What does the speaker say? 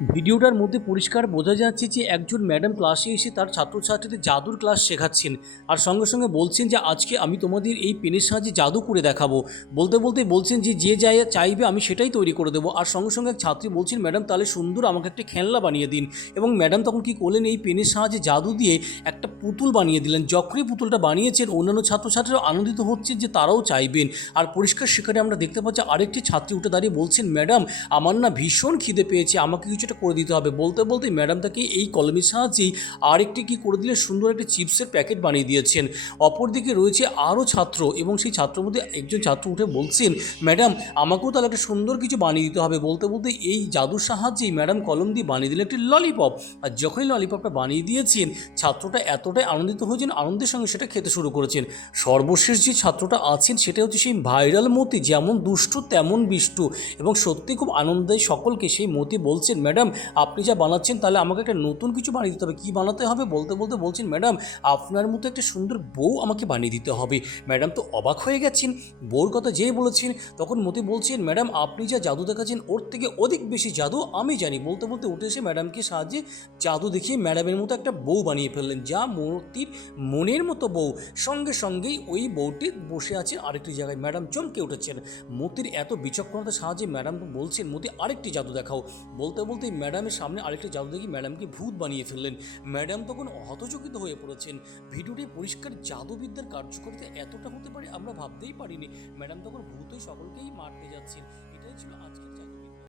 ভিডিওটার মধ্যে পরিষ্কার বোঝা যাচ্ছে যে একজন ম্যাডাম ক্লাসে এসে তার ছাত্রছাত্রীদের জাদুর ক্লাস শেখাচ্ছেন। আর সঙ্গে সঙ্গে বলছেন যে আজকে আমি তোমাদের এই পেনের সাহায্যে জাদু করে দেখাবো। বলতে বলতে বলছেন যে যে যা চাইবে আমি সেটাই তৈরি করে দেবো। আর সঙ্গে সঙ্গে এক ছাত্রী বলছেন, ম্যাডাম তাহলে সুন্দর আমাকে একটা খেলনা বানিয়ে দিন। এবং ম্যাডাম তখন কী করলেন, এই পেনের সাহায্যে জাদু দিয়ে একটা পুতুল বানিয়ে দিলেন। যখনই পুতুলটা বানিয়েছেন অন্যান্য ছাত্রছাত্রীরা আনন্দিত হচ্ছেন যে তারাও চাইবেন। আর পরিষ্কার সেখানে আমরা দেখতে পাচ্ছি আরেকটি ছাত্রী উঠে দাঁড়িয়ে বলছেন, ম্যাডাম আমার না ভীষণ খিদে পেয়েছে, আমাকে কিছুটা করে দিতে হবে। বলতে বলতে ম্যাডাম তাকে এই কলমের সাহায্যেই আরেকটি কী করে দিলে, সুন্দর একটি চিপসের প্যাকেট বানিয়ে দিয়েছেন। অপরদিকে রয়েছে আরও ছাত্র, এবং সেই ছাত্রের মধ্যে একজন ছাত্র উঠে বলছেন, ম্যাডাম আমাকেও তাহলে একটা সুন্দর কিছু বানিয়ে দিতে হবে। বলতে বলতে এই জাদুর সাহায্যেই ম্যাডাম কলম দিয়ে বানিয়ে দিলেন একটি ললিপপ। আর যখনই ললিপপটা বানিয়ে দিয়েছেন, ছাত্রটা এতটাই আনন্দিত হয়েছেন, আনন্দের সঙ্গে সেটা খেতে শুরু করেছেন। সর্বশেষ যে ছাত্রটা আছেন সেটা হচ্ছে সেই ভাইরাল মতি, যেমন দুষ্টু তেমন বিষ্টু, এবং সত্যি খুব আনন্দ দেয় সকলকে। সেই মতি বলছেন, ম্যাডাম আপনি যা বানাচ্ছেন তাহলে আমাকে একটা নতুন কিছু বানিয়ে দিতে হবে। কী বানাতে হবে? বলতে বলতে বলছেন, ম্যাডাম আপনার মতো একটা সুন্দর বউ আমাকে বানিয়ে দিতে হবে। ম্যাডাম তো অবাক হয়ে গেছেন, বউর কথা যেই বলেছেন তখন মতি বলছেন, ম্যাডাম আপনি যা জাদু দেখাচ্ছেন ওর থেকে অধিক বেশি জাদু আমি জানি। বলতে বলতে উঠে এসে ম্যাডামকে সাহায্যে জাদু দেখিয়ে ম্যাডামের মতো একটা বউ বানিয়ে ফেললেন, যা মতির মনের মতো বউ। সঙ্গে সঙ্গেই ওই বউটি বসে আছে আরেকটি জায়গায়। ম্যাডাম চমকে উঠেছেন। মতির এত বিচক্ষণতার সাহায্যে ম্যাডাম বলছেন, মতি আরেকটি জাদু দেখাও। বলতে বলতেই ম্যাডামের সামনে আরেকটি জাদু দেখি ম্যাডামকে ভূত বানিয়ে ফেললেন। ম্যাডাম তখন হতচকিত হয়ে পড়েছেন। ভিডিওটি পরিষ্কার জাদুবিদ্যার কার্যকারিতা এতটা হতে পারে আমরা ভাবতেই পারিনি। ম্যাডাম তখন ভূত হয়ে সকলকেই মারতে যাচ্ছেন। এটাই ছিল আজকে।